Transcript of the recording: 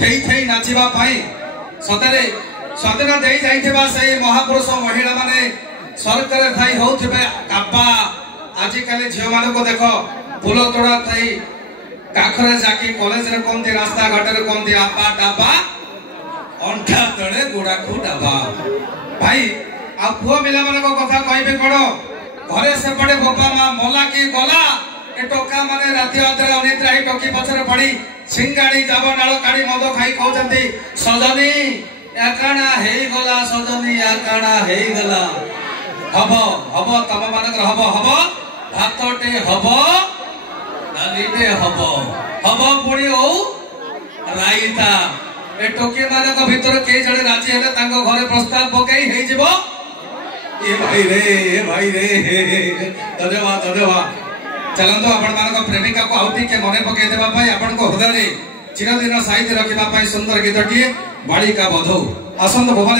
ठेई ठेई नाचिबा पाई सतरे स्वाधीन दे जाइथिबा सही महापुरुष महिला माने सरकार थाई होउथिबे काबा आजि काले झियो माने को देखो फूल तोड़ा थाई काखरे जाके कॉलेज रे कोनती रास्ता घाट रे कोनती आपा डाबा अंठा तळे गोडा को डाबा भाई आ पुओ मिला माने को कथा कहबे कोन घरे से पड़े बापा मां मोला की गला ए टोका माने राति अदरे अनिद्रा ही टोकी पछरे पड़ी सिंगाड़ी जाबो नाळो काडी मद खाई कहउचंती सजनी एकाणा हेई गला सजनी एकाणा हेई गला हबो हबो तम मानकर हबो हबो भातटे हबो डालीटे हबो हबो पुणी ओ राईता ए टोकी मानक भीतर के जड़े राजी हेले तांको घरे प्रस्ताव पकई हेई जिवो ए भाई रे धन्यवाद धन्यवाद चलंतो आपण मानक प्रेमिका को आउती के मने पकई देबा पई आपण को हृदय रे चिरदिन साहित्य रखिबा पई सुंदर गीतटिए बालिका बधौ आसंत भवन।